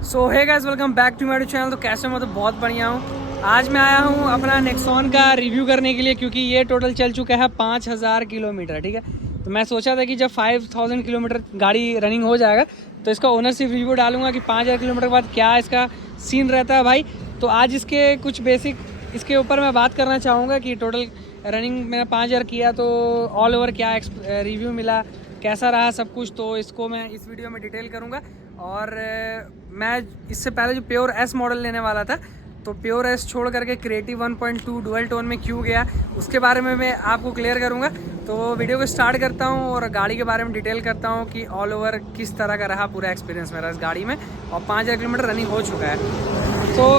So hey guys, welcome back to my channel. तो कैसे मैं तो बहुत बढ़िया हूँ। आज मैं आया हूँ अपना नेक्सॉन का रिव्यू करने के लिए, क्योंकि ये टोटल चल चुका है 5000 किलोमीटर। ठीक है, तो मैं सोचा था कि जब 5000 किलोमीटर गाड़ी रनिंग हो जाएगा तो इसका ओनरशिप रिव्यू डालूंगा कि 5000 किलोमीटर के बाद क्या इसका सीन रहता है भाई। तो आज इसके कुछ बेसिक इसके ऊपर मैं बात करना चाहूँगा कि टोटल रनिंग मैंने 5000 किया तो ऑल ओवर क्या रिव्यू मिला, कैसा रहा सब कुछ। तो इसको मैं इस वीडियो में डिटेल करूँगा। और मैं इससे पहले जो प्योर एस मॉडल लेने वाला था, तो प्योर एस छोड़ करके क्रिएटिव 1.2 डुअल टोन में क्यों गया, उसके बारे में मैं आपको क्लियर करूंगा। तो वीडियो को स्टार्ट करता हूं और गाड़ी के बारे में डिटेल करता हूं कि ऑल ओवर किस तरह का रहा पूरा एक्सपीरियंस मेरा इस गाड़ी में। और 5000 किलोमीटर रनिंग हो चुका है। तो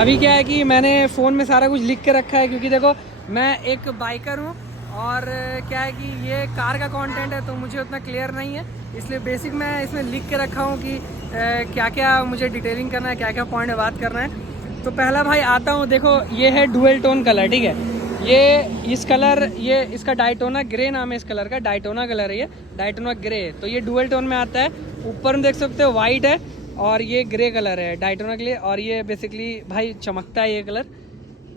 अभी क्या है कि मैंने फ़ोन में सारा कुछ लिख के रखा है, क्योंकि देखो मैं एक बाइकर हूँ और क्या है कि ये कार का कंटेंट है तो मुझे उतना क्लियर नहीं है, इसलिए बेसिक मैं इसमें लिख के रखा हूँ कि क्या क्या मुझे डिटेलिंग करना है, क्या क्या पॉइंट बात करना है। तो पहला भाई आता हूँ, देखो ये है डुअल टोन कलर। ठीक है, ये इस कलर, ये इसका डायटोना ग्रे नाम है इस कलर का, डायटोना कलर है ये, डायटोना ग्रे। तो ये डुअल टोन में आता है। ऊपर में देख सकते हो वाइट है और ये ग्रे कलर है डायटोना ग्रे, और ये बेसिकली भाई चमकता है ये कलर।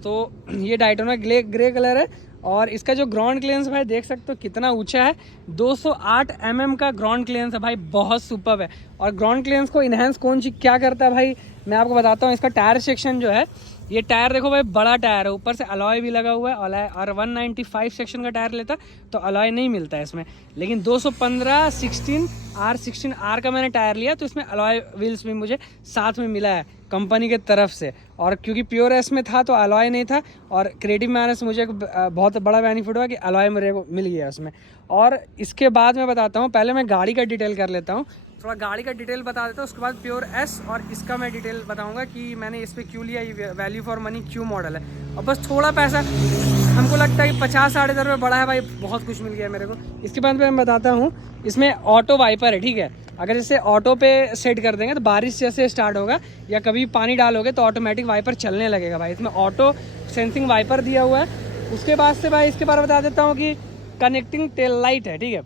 तो ये डायटोना ग्रे कलर है। और इसका जो ग्राउंड क्लियरेंस भाई देख सकते हो कितना ऊंचा है, 208 का ग्राउंड क्लियरेंस है भाई, बहुत सुपर है। और ग्राउंड क्लियरेंस को इन्हेंस कौन चीज क्या करता है भाई, मैं आपको बताता हूँ। इसका टायर सेक्शन जो है, ये टायर देखो भाई बड़ा टायर है, ऊपर से अलॉय भी लगा हुआ है और 195 सेक्शन का टायर लेता तो अलॉय नहीं मिलता है इसमें। लेकिन 215 16R का मैंने टायर लिया तो इसमें अलॉय व्हील्स भी मुझे साथ में मिला है कंपनी के तरफ से। और क्योंकि प्योर एस में था तो अलॉय नहीं था, और क्रिएटिव मैनर से मुझे बहुत बड़ा बेनिफिट हुआ कि अलॉय मेरे को मिल गया उसमें। और इसके बाद मैं बताता हूँ, पहले मैं गाड़ी का डिटेल कर लेता हूँ, थोड़ा गाड़ी का डिटेल बता देता हूँ, उसके बाद प्योर एस और इसका मैं डिटेल बताऊंगा कि मैंने इस पर क्यों लिया, ये वैल्यू फॉर मनी क्यों मॉडल है। और बस थोड़ा पैसा हमको लगता है कि 50-10,500 रुपये बड़ा है भाई, बहुत कुछ मिल गया मेरे को। इसके बाद मैं बताता हूँ, इसमें ऑटो वाइपर है। ठीक है, अगर इसे ऑटो पे सेट कर देंगे तो बारिश जैसे स्टार्ट होगा या कभी पानी डालोगे तो ऑटोमेटिक वाइपर चलने लगेगा भाई। इसमें ऑटो सेंसिंग वाइपर दिया हुआ है। उसके बाद से भाई इसके बारे में बता देता हूँ कि कनेक्टिंग टेल लाइट है। ठीक है,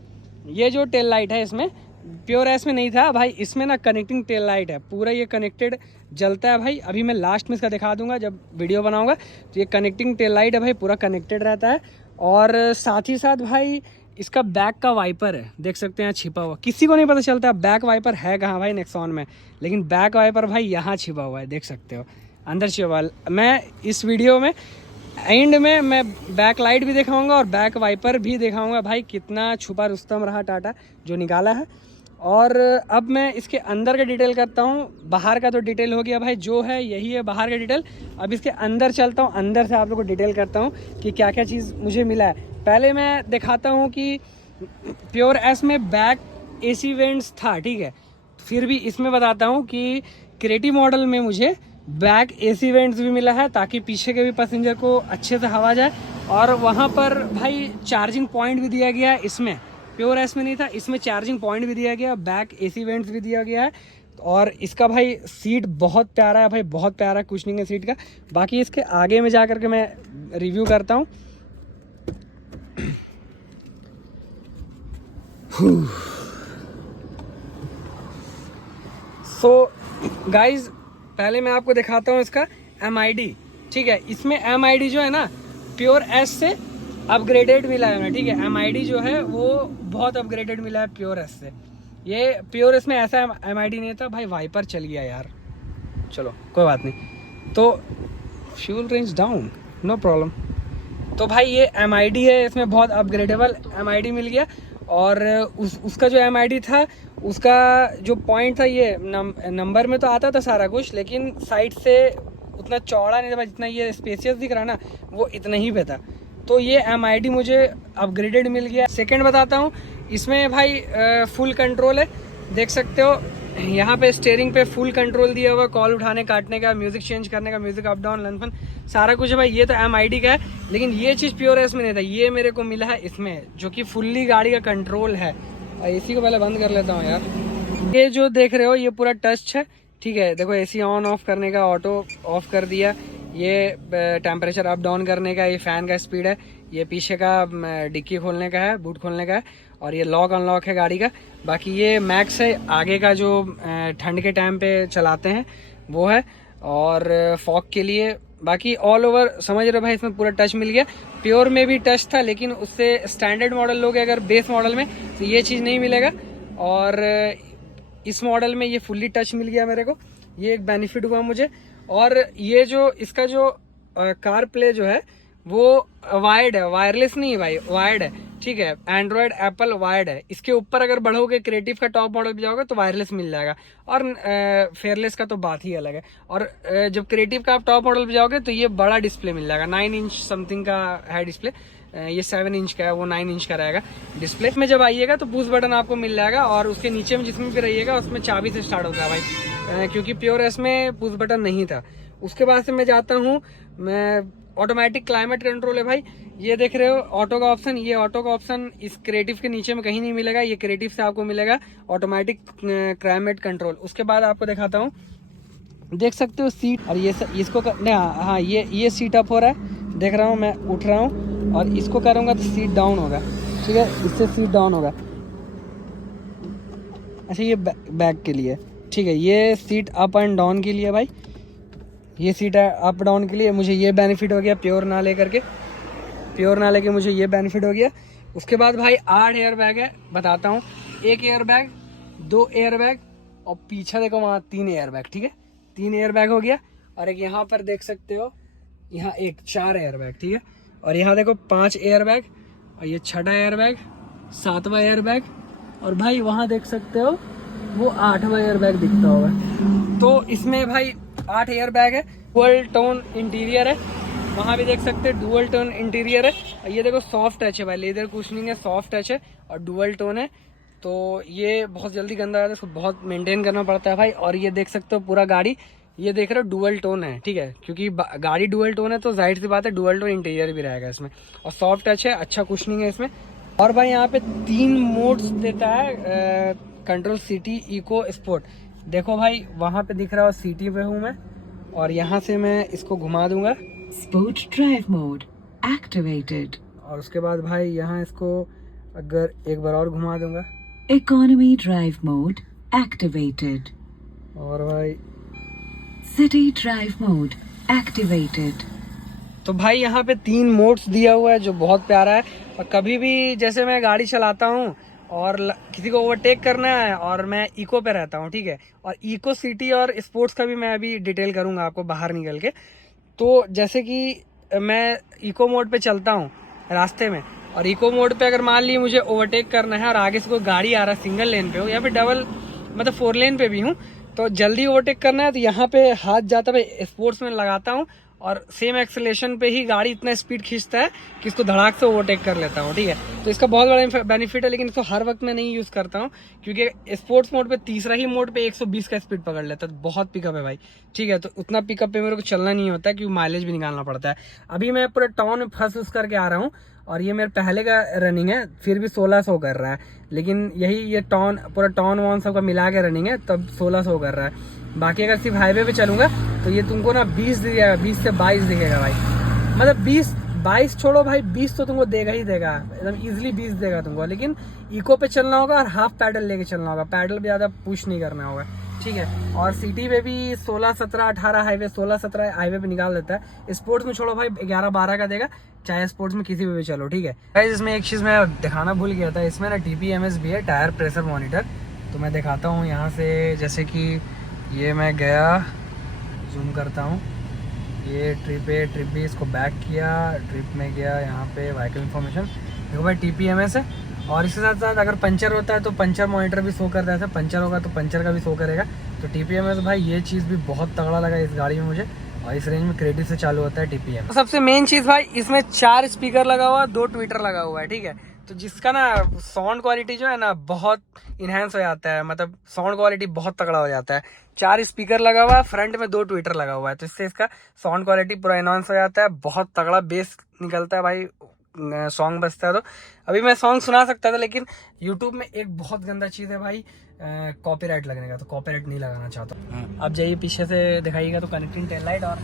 ये जो टेल लाइट है इसमें प्योर एस में नहीं था भाई, इसमें ना कनेक्टिंग टेल लाइट है, पूरा ये कनेक्टेड जलता है भाई। अभी मैं लास्ट में इसका दिखा दूंगा जब वीडियो बनाऊंगा। तो ये कनेक्टिंग टेल लाइट है भाई, पूरा कनेक्टेड रहता है। और साथ ही साथ भाई इसका बैक का वाइपर है, देख सकते हैं छिपा हुआ, किसी को नहीं पता चलता बैक वाइपर है कहाँ भाई नेक्सॉन में, लेकिन बैक वाइपर भाई यहाँ छिपा हुआ है, देख सकते हो अंदर छिपा हुआ। मैं इस वीडियो में एंड में मैं बैक लाइट भी दिखाऊंगा और बैक वाइपर भी दिखाऊंगा भाई, कितना छुपा रुस्तम रहा टाटा जो निकाला है। और अब मैं इसके अंदर का डिटेल करता हूँ, बाहर का तो डिटेल हो गया भाई, जो है यही है बाहर का डिटेल। अब इसके अंदर चलता हूँ, अंदर से आप लोगों को डिटेल करता हूँ कि क्या क्या चीज़ मुझे मिला है। पहले मैं दिखाता हूँ कि प्योर एस में बैक एसी वेंट्स था। ठीक है, फिर भी इसमें बताता हूँ कि क्रिएटिव मॉडल में मुझे बैक एसी वेंट्स भी मिला है, ताकि पीछे के भी पैसेंजर को अच्छे से हवा जाए। और वहाँ पर भाई चार्जिंग पॉइंट भी दिया गया है, इसमें प्योर एस में नहीं था, इसमें चार्जिंग पॉइंट भी दिया गया, बैक एसी वेंट्स भी दिया गया है। और इसका भाई सीट बहुत प्यारा है भाई, बहुत प्यारा कुशनिंग है सीट का। बाकी इसके आगे में जा करके मैं रिव्यू करता हूँ। सो गाइज, पहले मैं आपको दिखाता हूँ इसका MID। ठीक है, इसमें MID जो है ना प्योर एस से अपग्रेडेड मिला है हमें। ठीक है, MID जो है वो बहुत अपग्रेडेड मिला है प्योर एस से। ये प्योर एस में ऐसा MID नहीं था भाई, वाइपर चल गया यार, चलो कोई बात नहीं। तो fuel range down, no problem. तो भाई ये MID है, इसमें बहुत अपग्रेडेबल MID मिल गया। और उसका जो MID था, उसका जो पॉइंट था, ये नंबर में तो आता था सारा कुछ, लेकिन साइड से उतना चौड़ा नहीं था भाई, जितना ये स्पेसियस दिख रहा है ना वो इतना ही पे था। तो ये MID मुझे अपग्रेडेड मिल गया। सेकंड बताता हूँ, इसमें भाई फुल कंट्रोल है, देख सकते हो यहाँ पे स्टीयरिंग पे फुल कंट्रोल दिया हुआ, कॉल उठाने काटने का, म्यूजिक चेंज करने का, म्यूजिक अप डाउन लंफन सारा कुछ है भाई। ये तो MID का है, लेकिन ये चीज़ प्योर एस में नहीं था, ये मेरे को मिला है इसमें, जो कि फुल्ली गाड़ी का कंट्रोल है। और AC को पहले बंद कर लेता हूँ यार। ये जो देख रहे हो ये पूरा टच है। ठीक है, देखो AC ऑन ऑफ करने का, ऑटो ऑफ कर दिया, ये टेम्परेचर अप डाउन करने का, ये फ़ैन का स्पीड है, ये पीछे का डिक्की खोलने का है, बूट खोलने का है। और ये लॉक अनलॉक है गाड़ी का। बाकी ये मैक्स है, आगे का जो ठंड के टाइम पे चलाते हैं वो है, और फॉग के लिए। बाकी ऑल ओवर समझ रहे हो भाई, इसमें पूरा टच मिल गया। प्योर में भी टच था, लेकिन उससे स्टैंडर्ड मॉडल लोगे अगर बेस मॉडल में तो ये चीज़ नहीं मिलेगा, और इस मॉडल में ये फुल्ली टच मिल गया मेरे को, ये एक बेनिफिट हुआ मुझे। और ये जो इसका जो कार प्ले जो है वो वायर्ड है, वायरलेस नहीं है भाई, वायर्ड है, ठीक है। एंड्रॉयड एप्पल वायर्ड है। इसके ऊपर अगर बढ़ोगे, क्रिएटिव का टॉप मॉडल पे जाओगे तो वायरलेस मिल जाएगा, और फेयरलेस का तो बात ही अलग है। और जब क्रिएटिव का आप टॉप मॉडल पे जाओगे तो ये बड़ा डिस्प्ले मिल जाएगा, 9 इंच समथिंग का है डिस्प्ले। ये 7 इंच का है, वो 9 इंच का रहेगा डिस्प्ले में। जब आइएगा तो पुश बटन आपको मिल जाएगा, और उसके नीचे में जिसमें भी रहिएगा उसमें चाबी से स्टार्ट होता है भाई, क्योंकि प्योर एस में पुश बटन नहीं था। उसके बाद से मैं जाता हूँ, मैं ऑटोमेटिक क्लाइमेट कंट्रोल है भाई, ये देख रहे हो ऑटो का ऑप्शन। ये ऑटो का ऑप्शन इस क्रिएटिव के नीचे में कहीं नहीं मिलेगा, ये क्रिएटिव से आपको मिलेगा ऑटोमेटिक क्लाइमेट कंट्रोल। उसके बाद आपको दिखाता हूँ, देख सकते हो सीट, और ये इसको नहीं, हाँ ये सीट अप हो रहा है, देख रहा हूँ मैं, उठ रहा हूँ, और इसको करूँगा तो सीट डाउन होगा, ठीक है, इससे सीट डाउन होगा। अच्छा ये बैक के लिए, ठीक है, ये सीट अप एंड डाउन के लिए भाई, ये सीट है अप डाउन के लिए। मुझे ये बेनिफिट हो गया प्योर ना लेके मुझे ये बेनिफिट हो गया। उसके बाद भाई 8 एयर बैग है, बताता हूँ। 1 एयर बैग, 2 एयर बैग, और पीछे देखो वहाँ 3 एयर बैग, ठीक है, 3 एयर बैग हो गया। और एक यहाँ पर देख सकते हो, यहाँ 4 एयर बैग, ठीक है। और यहाँ देखो 5 एयर बैग, और ये 6वां एयर बैग, 7वां एयर बैग, और भाई वहाँ देख सकते हो वो 8वां एयर बैग दिखता होगा। तो इसमें भाई 8 एयर बैग है, डुअल टोन इंटीरियर है, वहाँ भी देख सकते हैं डुअल टोन इंटीरियर है। और ये देखो सॉफ्ट टच है भाई, लेदर कुशनिंग है, सॉफ्ट टच है, और डुअल टोन है। तो ये बहुत जल्दी गंदा आता है, इसको बहुत मेंटेन करना पड़ता है भाई। और ये देख सकते हो पूरा गाड़ी, ये देख रहे हो डुअल टोन है, ठीक है, क्योंकि गाड़ी डुअल टोन है तो जाहिर सी बात है डुअल टोन इंटीरियर भी रहेगा इसमें, और सॉफ्ट टच है, अच्छा कुशनिंग है इसमें। और भाई यहाँ पे 3 मोड्स देता है कंट्रोल, सिटी, इको, स्पोर्ट। देखो भाई वहाँ पे दिख रहा है सिटी पे हूँ मैं, और यहाँ से मैं इसको घुमा दूंगा, स्पोर्ट ड्राइव मोड एक्टिवेटेड। और उसके बाद भाई यहाँ इसको अगर एक बार और घुमा दूंगा, इकोनॉमी ड्राइव मोड एक्टिवेटेड। और भाई सिटी ड्राइव मोड एक्टिवेटेड। तो भाई यहाँ पे 3 मोड्स दिया हुआ है जो बहुत प्यारा है। और कभी भी जैसे मैं गाड़ी चलाता हूँ और किसी को ओवरटेक करना है, और मैं इको पे रहता हूँ, ठीक है, और इको, सिटी और स्पोर्ट्स का भी मैं अभी डिटेल करूँगा आपको बाहर निकल के। तो जैसे कि मैं इको मोड पे चलता हूँ रास्ते में, और इको मोड पे अगर मान ली मुझे ओवरटेक करना है और आगे से कोई गाड़ी आ रहा है, सिंगल लेन पे हो या फिर डबल मतलब 4 लेन पे भी हूँ, तो जल्दी ओवरटेक करना है तो यहाँ पे हाथ जाता है, स्पोर्ट्स में लगाता हूँ, और सेम एक्सेलेरेशन पे ही गाड़ी इतना स्पीड खींचता है कि इसको धड़ाक से ओवरटेक कर लेता हूँ, ठीक है। तो इसका बहुत बड़ा बेनिफिट है, लेकिन इसको हर वक्त मैं नहीं यूज़ करता हूँ, क्योंकि स्पोर्ट्स मोड पे तीसरा ही मोड पे 120 का स्पीड पकड़ लेता है, बहुत पिकअप है भाई, ठीक है। तो उतना पिकअप पे मेरे को चलना नहीं होता है, क्योंकि माइलेज भी निकालना पड़ता है। अभी मैं पूरा टाउन में फंस करके आ रहा हूँ, और ये मेरे पहले का रनिंग है, फिर भी 1600 कर रहा है, लेकिन यही ये टाउन पूरा टाउन वाउन सब का मिला के रनिंग है, तब 1600 कर रहा है। बाकी अगर सिर्फ हाईवे पे चलूंगा तो ये तुमको ना 20 दिखेगा, 20 से 22 दिखेगा भाई, मतलब 22 छोड़ो भाई, 20 तो तुमको देगा ही देगा, एकदम इजीली 20 देगा तुमको। लेकिन इको पे चलना होगा और हाफ पैडल लेके चलना होगा, पैडल पे ज़्यादा पुश नहीं करना होगा, ठीक है। और सिटी पे भी 16, 17, 18 हाईवे, 16, 17 हाईवे पे निकाल देता है। स्पोर्ट्स में छोड़ो भाई 11, 12 का देगा, चाहे स्पोर्ट्स में किसी पे भी चलो, ठीक है। गाइस इसमें एक चीज़ मैं दिखाना भूल गया था, इसमें ना TPMS भी है, टायर प्रेशर मॉनिटर। तो मैं दिखाता हूँ यहाँ से, जैसे कि ये मैं गया, जूम करता हूँ, ये ट्रिप भी, इसको बैक किया, ट्रिप में गया, यहाँ पे व्हीकल इन्फॉर्मेशन देखो भाई, TPMS है। और इसके साथ साथ अगर पंचर होता है तो पंचर मॉनिटर भी शो करता है, पंचर होगा तो पंचर का भी शो करेगा। तो TPMS भाई ये चीज़ भी बहुत तगड़ा लगा इस गाड़ी में मुझे, और इस रेंज में क्रेडिट से चालू होता है TPMS। तो सबसे मेन चीज़ भाई, इसमें 4 स्पीकर लगा हुआ है, 2 ट्विटर लगा हुआ है, ठीक है। तो जिसका ना साउंड क्वालिटी जो है ना बहुत इन्हेंस हो जाता है, मतलब साउंड क्वालिटी बहुत तगड़ा हो जाता है। 4 स्पीकर लगा हुआ है, फ्रंट में 2 ट्विटर लगा हुआ है, तो इससे इसका साउंड क्वालिटी पूरा इन्हांस हो जाता है, बहुत तगड़ा बेस निकलता है भाई, सॉन्ग बजता है। तो अभी मैं सॉन्ग सुना सकता था, लेकिन यूट्यूब में एक बहुत गंदा चीज़ है भाई, कॉपीराइट लगने का, तो कॉपीराइट नहीं लगाना चाहता। अब जाइए पीछे से दिखाइएगा तो कनेक्टिंग टेल लाइट, और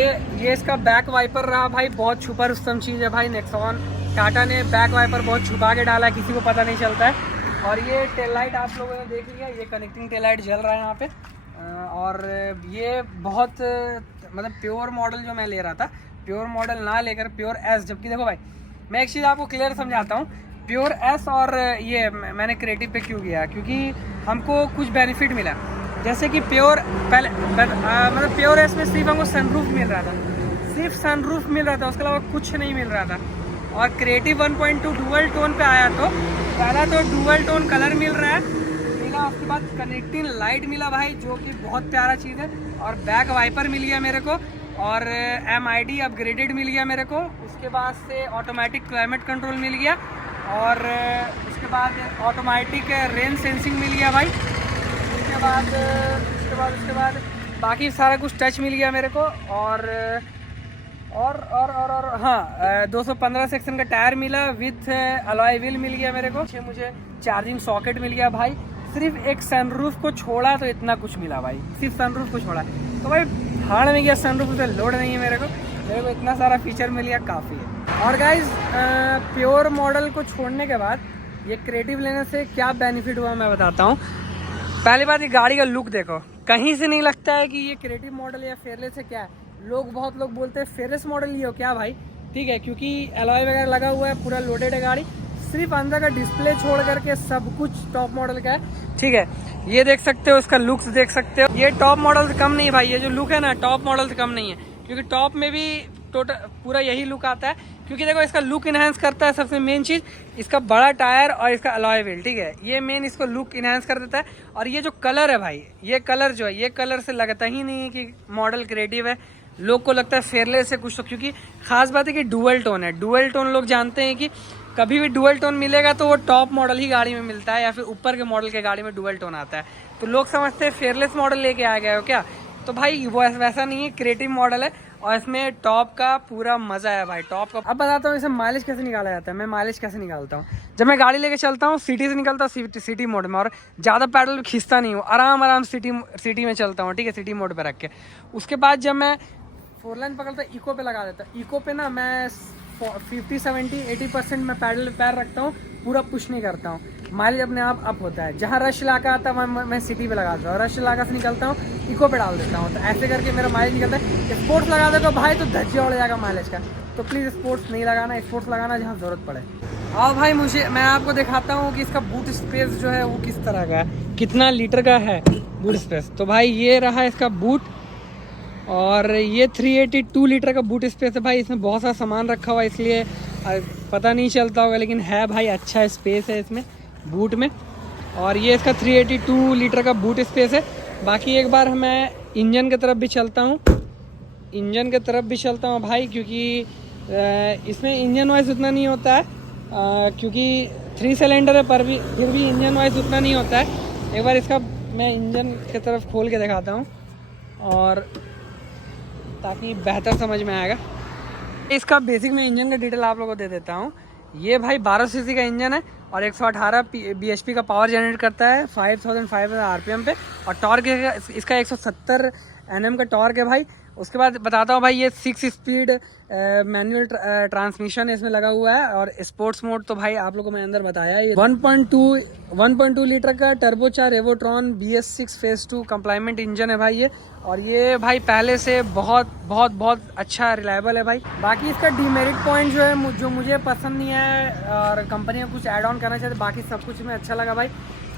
ये इसका बैक वाइपर रहा भाई, बहुत छुपा रुस्तम चीज़ है भाई। नेक्सॉन टाटा ने बैक वाइपर बहुत छुपा के डाला है, किसी को पता नहीं चलता है। और ये टेल लाइट आप लोगों ने देख लिया, ये कनेक्टिंग टेल लाइट जल रहा है यहाँ पे। और ये बहुत मतलब प्योर मॉडल जो मैं ले रहा था, प्योर मॉडल ना लेकर प्योर एस, जबकि देखो भाई मैं एक चीज़ आपको क्लियर समझाता हूँ। प्योर एस और ये मैंने क्रिएटिव पे क्यों किया, क्योंकि हमको कुछ बेनिफिट मिला। जैसे कि प्योर पहले मतलब प्योर एस में सिर्फ हमको सनरूफ मिल रहा था, सिर्फ सनरूफ मिल रहा था, उसके अलावा कुछ नहीं मिल रहा था। और क्रिएटिव 1.2 डुअल टोन पे आया तो पहला तो डुअल टोन कलर मिल रहा है मिला, उसके बाद कनेक्टिंग लाइट मिला भाई, जो कि बहुत प्यारा चीज़ है। और बैक वाइपर मिल गया मेरे को, और MID अपग्रेडेड मिल गया मेरे को। उसके बाद से ऑटोमेटिक क्लाइमेट कंट्रोल मिल गया, और उसके बाद ऑटोमेटिक रेन सेंसिंग मिल गया भाई। उसके बाद बाकी सारा कुछ टच मिल गया मेरे को। और हाँ 215 सेक्शन का टायर मिला, विथ अलॉय व्हील मिल गया मेरे को। मुझे चार्जिंग सॉकेट मिल गया भाई। सिर्फ एक सनरूफ को छोड़ा तो इतना कुछ मिला भाई, सिर्फ सनरूफ को छोड़ा तो भाई भाड़ में गया। सनरूफ से लोड नहीं है मेरे को इतना सारा फीचर मिल गया, काफ़ी है। और गाइज प्योर मॉडल को छोड़ने के बाद ये क्रिएटिव लेने से क्या बेनिफिट हुआ मैं बताता हूँ। पहली बात, ये गाड़ी का लुक देखो, कहीं से नहीं लगता है कि ये क्रिएटिव मॉडल या फेयरलेस है। क्या है, बहुत लोग बोलते हैं फेयरलेस मॉडल ही हो क्या भाई, ठीक है, क्योंकि अलॉय वगैरह लगा हुआ है, पूरा लोडेड है गाड़ी। सिर्फ अंदर का डिस्प्ले छोड़ करके सब कुछ टॉप मॉडल का है, ठीक है। ये देख सकते हो, इसका लुक्स देख सकते हो। ये टॉप मॉडल से कम नहीं भाई, ये जो लुक है ना टॉप मॉडल से कम नहीं है, क्योंकि टॉप में भी टोटल पूरा यही लुक आता है। क्योंकि देखो इसका लुक इनहेंस करता है सबसे मेन चीज़ इसका बड़ा टायर और इसका अलॉय व्हील, ठीक है, ये मेन इसको लुक इनहेंस कर देता है। और ये जो कलर है भाई, ये कलर जो है, ये कलर से लगता ही नहीं है कि मॉडल क्रिएटिव है। लोग को लगता है फेयरलेस है कुछ तो, क्योंकि खास बात है कि डुअल टोन है। डुअल टोन लोग जानते हैं कि कभी भी डुअल टोन मिलेगा तो वो टॉप मॉडल ही गाड़ी में मिलता है, या फिर ऊपर के मॉडल के गाड़ी में डुअल टोन आता है। तो लोग समझते हैं फेयरलेस मॉडल लेके आ गए हो क्या, तो भाई वो वैसा नहीं है, क्रिएटिव मॉडल है। और इसमें टॉप का पूरा मजा है भाई, टॉप का। अब बताता हूँ इसे माइलेज कैसे निकाला जाता है। मैं माइलेज कैसे निकालता हूँ, जब मैं गाड़ी लेके चलता हूँ सिटी से निकलता हूँ, सिटी मोड में, और ज़्यादा पैडल खींचता नहीं हूँ, आराम सिटी में चलता हूँ, ठीक है, सिटी मोड पे रख के। उसके बाद जब मैं 4 लाइन पकड़ता हूँ, इको पे लगा देता हूँ। इको पे ना मैं 50-70-80% में पैर रखता हूँ, पूरा पुश नहीं करता हूँ। माइलेज अपने आप अप होता है। जहाँ रश इलाका आता है मैं सिटी पे लगा देता हूँ, रश इलाका से निकलता हूँ इको पे डाल देता हूँ। तो ऐसे करके मेरा माइलेज निकलता है। स्पोर्ट्स लगा देगा भाई तो धज्जिया उड़ जाएगा माइलेज का, तो प्लीज़ स्पोर्ट्स नहीं लगाना, स्पोर्ट्स लगाना जहाँ ज़रूरत पड़े। आओ भाई मैं आपको दिखाता हूँ कि इसका बूट स्पेस जो है वो किस तरह का है, कितना लीटर का है बूट स्पेस। तो भाई ये रहा इसका बूट, और ये 382 लीटर का बूट स्पेस है भाई। इसमें बहुत सारा सामान रखा हुआ है, इसलिए पता नहीं चलता होगा, लेकिन है भाई, अच्छा स्पेस है इसमें बूट में। और ये इसका 382 लीटर का बूट स्पेस है। बाकी एक बार मैं इंजन की तरफ भी चलता हूँ भाई, क्योंकि इसमें इंजन वाइज उतना नहीं होता है, क्योंकि 3 सिलेंडर है, पर भी फिर भी इंजन वाइज उतना नहीं होता है। एक बार इसका मैं इंजन की तरफ खोल के दिखाता हूँ, और ताकि बेहतर समझ में आएगा। इसका बेसिक में इंजन का डिटेल आप लोगों को दे देता हूँ। ये भाई 1200 सीसी का इंजन है, और 118 bhp का पावर जनरेट करता है 5500 RPM पे, और टॉर्क इसका 170 Nm का टॉर्क है भाई। उसके बाद बताता हूँ भाई, ये 6 स्पीड मैनुअल ट्रांसमिशन इसमें लगा हुआ है, और स्पोर्ट्स मोड तो भाई आप लोगों को मैं अंदर बताया। ये 1.2 लीटर का टर्बोचार एवोट्रॉन BS6 फेज 2 कंप्लाइमेंट इंजन है भाई ये। और ये भाई पहले से बहुत अच्छा रिलायबल है भाई। बाकी इसका डीमेरिट पॉइंट जो है, जो मुझे पसंद नहीं है, और कंपनी में कुछ ऐड ऑन करना चाहते, बाकी सब कुछ में अच्छा लगा भाई।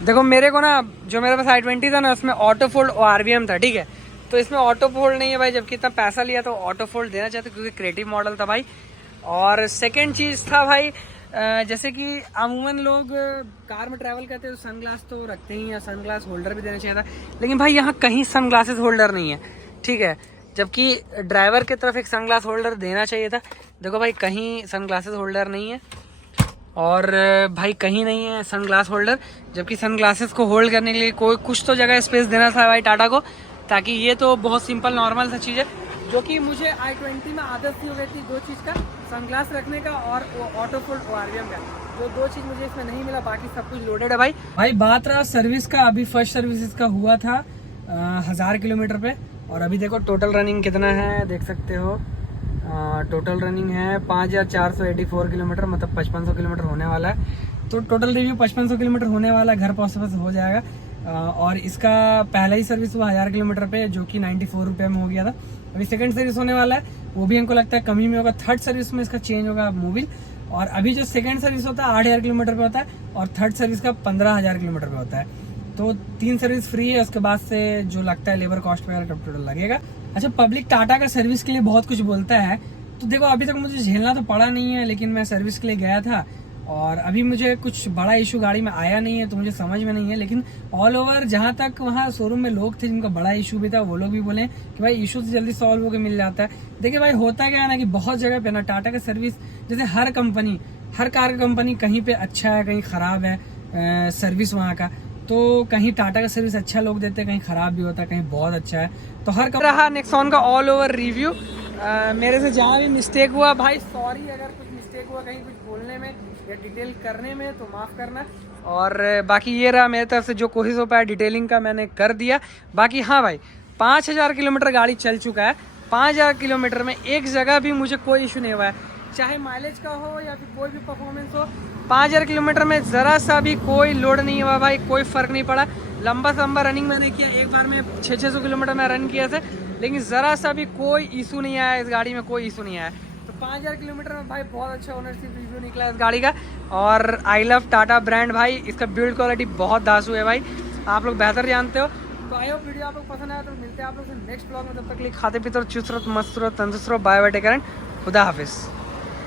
देखो मेरे को ना, जो मेरे पास i20 था ना, उसमें ऑटो फोल्ड RVM था, ठीक है, तो इसमें ऑटो फोल्ड नहीं है भाई। जबकि इतना पैसा लिया तो ऑटो फोल्ड देना चाहते, क्योंकि क्रिएटिव मॉडल था भाई। और सेकंड चीज़ था भाई, जैसे कि अमूमन लोग कार में ट्रैवल करते हैं तो सनग्लास तो रखते ही हैं, सनग्लास होल्डर भी देना चाहिए था, लेकिन भाई यहाँ कहीं सनग्लासेस होल्डर नहीं है, ठीक है, जबकि ड्राइवर की तरफ एक सनग्लास होल्डर देना चाहिए था। देखो भाई कहीं सनग्लासेस होल्डर नहीं है, और भाई कहीं नहीं है सनग्लास होल्डर, जबकि सनग्लासेस को होल्ड करने के लिए कोई कुछ तो जगह स्पेस देना था भाई टाटा को, ताकि ये तो बहुत सिंपल नॉर्मल सा चीज़ है, जो कि मुझे i20 में आदत सी हो गई थी 2 चीज़ का, सनग्लास रखने का और ऑटो फोल्ड RVM का। जो 2 चीज़ मुझे इसमें नहीं मिला, बाकी सब कुछ लोडेड है भाई। बात रहा सर्विस का, अभी फर्स्ट सर्विस इसका हुआ था 1000 किलोमीटर पे, और अभी देखो टोटल रनिंग कितना है, देख सकते हो। टोटल रनिंग है 5484 किलोमीटर, मतलब 5500 किलोमीटर होने वाला है। तो टोटल रिव्यू 5500 किलोमीटर होने वाला है, घर पहुँच हो जाएगा। और इसका पहला ही सर्विस हुआ 1000 किलोमीटर पे, जो कि 94 रुपये में हो गया था। अभी सेकंड सर्विस होने वाला है, वो भी हमको लगता है कम ही में होगा। थर्ड सर्विस में इसका चेंज होगा मोबिल। और अभी जो सेकंड सर्विस होता है 8000 किलोमीटर पे होता है, और थर्ड सर्विस का 15000 किलोमीटर पे होता है। तो 3 सर्विस फ्री है, उसके बाद से जो लगता है लेबर कॉस्ट वगैरह टोटल लगेगा। अच्छा, पब्लिक टाटा का सर्विस के लिए बहुत कुछ बोलता है, तो देखो अभी तक मुझे झेलना तो पड़ा नहीं है, लेकिन मैं सर्विस के लिए गया था और अभी मुझे कुछ बड़ा इशू गाड़ी में आया नहीं है, तो मुझे समझ में नहीं है। लेकिन ऑल ओवर जहाँ तक वहाँ शोरूम में लोग थे जिनका बड़ा इशू भी था, वो लोग भी बोले कि भाई इशू तो जल्दी सॉल्व होकर मिल जाता है। देखिए भाई, होता क्या है ना कि बहुत जगह पे ना टाटा का सर्विस, जैसे हर कंपनी, हर कार का कंपनी कहीं पे अच्छा है, कहीं ख़राब है सर्विस वहाँ का। तो कहीं टाटा का सर्विस अच्छा लोग देते हैं, कहीं ख़राब भी होता है, कहीं बहुत अच्छा है। तो हर रहा नेक्सॉन का ऑल ओवर रिव्यू। मेरे से जहाँ भी मिस्टेक हुआ भाई सॉरी, अगर कुछ मिस्टेक हुआ कहीं कुछ बोलने में या डिटेल करने में तो माफ़ करना। और बाकी ये रहा मेरे तरफ से जो कोशिश हो पाया डिटेलिंग का मैंने कर दिया। बाकी हाँ भाई, 5000 किलोमीटर गाड़ी चल चुका है। 5000 किलोमीटर में एक जगह भी मुझे कोई इशू नहीं हुआ है, चाहे माइलेज का हो या फिर कोई भी परफॉर्मेंस हो। 5000 किलोमीटर में ज़रा सा भी कोई लोड नहीं हुआ भाई, कोई फ़र्क नहीं पड़ा। लंबा रनिंग मैंने किया, एक बार में 600 किलोमीटर में रन किया था, लेकिन ज़रा सा भी कोई इशू नहीं आया इस गाड़ी में, कोई इशू नहीं आया। तो 5000 किलोमीटर में भाई बहुत अच्छा ओनरशिप रिव्यू निकला इस गाड़ी का। और आई लव टाटा ब्रांड भाई, इसका बिल्ड क्वालिटी बहुत दासू है भाई, आप लोग बेहतर जानते हो। तो आई होप वीडियो आप लोग पसंद आया, तो मिलते हैं आप लोग से नेक्स्ट ब्लॉग में। तब तक के लिए खाते पीते रहो, चुस्त रहो, मस्त रहो, तंदुरुस्त रहो। Bye bye, take care and खुदा हाफिज़।